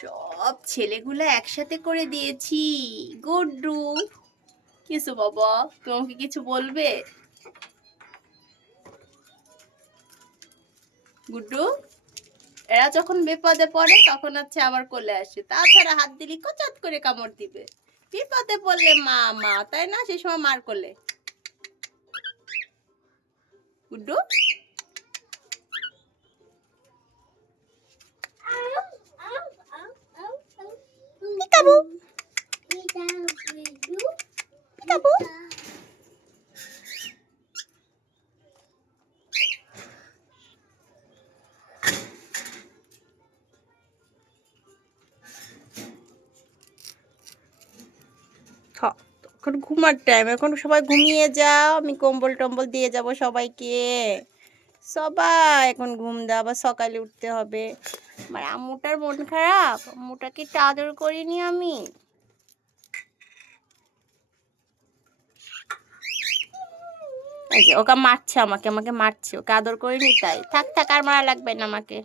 সব ছেলেগুলো একসাথে করে দিয়েছি। গুড্ডু, কিছু বাবা, তোমাকে কিছু বলবে? গুড্ডু, এরা যখন বিপদে পড়ে তখন হচ্ছে আমার কোলে আসে, তাছাড়া হাত দিলি কচাত করে কামড় দিবে। বিপদে পড়লে মা মা, তাই না? সেই সময় মার কোলে। Guddu, peekaboo peekaboo. এখন ঘুমার টাইম, এখন সবাই ঘুমিয়ে যাও, আমি কম্বল টম্বল দিয়ে যাব সবাইকে। সবাই এখন ঘুম দাও, আবার সকালে উঠতে হবে। আমার আম্মুটার মন খারাপ, আম্মুটাকে একটু আদর করিনি আমি। এই যে ওকে মারছে, আমাকে মারছে, ওকে আদর করিনি, তাই থাক থাক, আর মারা লাগবে না আমাকে।